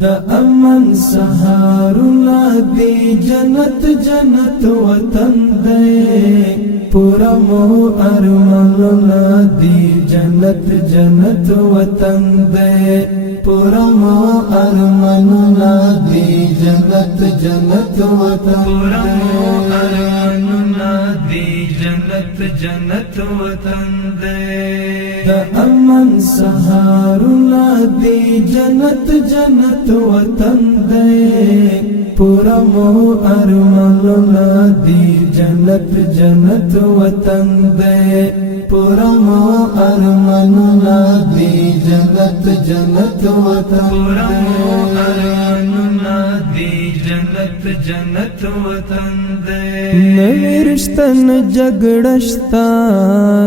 دا امن سهارنا دی جنت جنت وطن دے پورا مو ارماننا دی جنت جنت وطن دے پورا مو ارماننا دی جنت جنت وطن پورا مو ارماننا دی جنت جنت وطن دے دا امن سهارنا دی جنت جنت وطن دے پورا مو ارماننا دی جنت جنت وطن دے پورا مو ارماننا دی جنت جنت وطن پورا مو ارماننا دی جنت جنت وطن دے نویرشتن جگڑشتا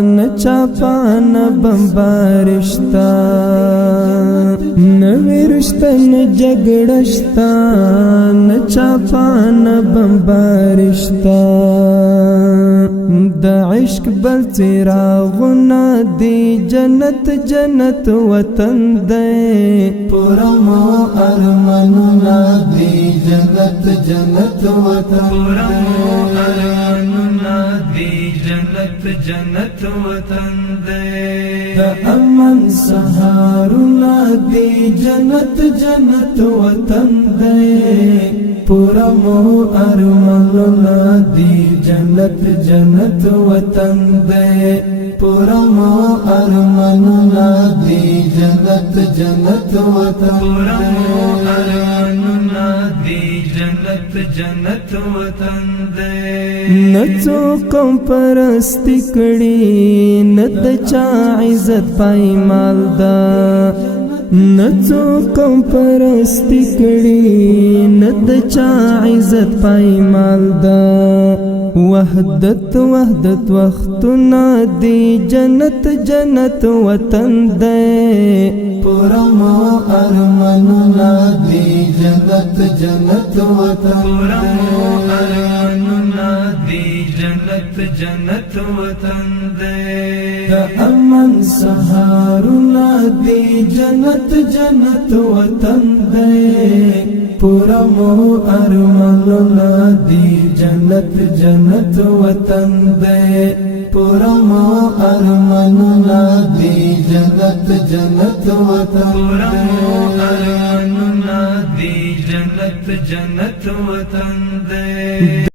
نچاپان بمبارشتا نویرشتن جگڑشتا نچاپان بمبارشتا دا عشق بل چراغنا دی جنت جنت وطن دے پورا مو ارماننا دی جنت جنت وطن پورا مو ارماننا دی جنت جنت وطن دے دا امن سهارنا دی جنت جنت وطن دے پورا مو ارماننا دی جنت جنت وطن دے پورا مو ارماننا دی جنت جنت وطن پورا مو ارماننا دی جنت جنت وطن دے نچو قوم پرستی کڑی ند چا عزت پائی مال دا نچو قوم پرستی کڑی ند چا عزت پائی مال دا وحدت وحدت وختنا دی جنت جنت وطن دے پورا مو ارماننا دی جنت جنت وطن پورا مو ارماننا دی جنت جنت وطن دے دا امن سهارنا دی جنت جنت وطن دے پورا مو ارماننا دی جنت جنت وطن دے پورا مو ارماننا دی جنت جنت وطن پورا مو ارماننا دی جنت جنت وطن دے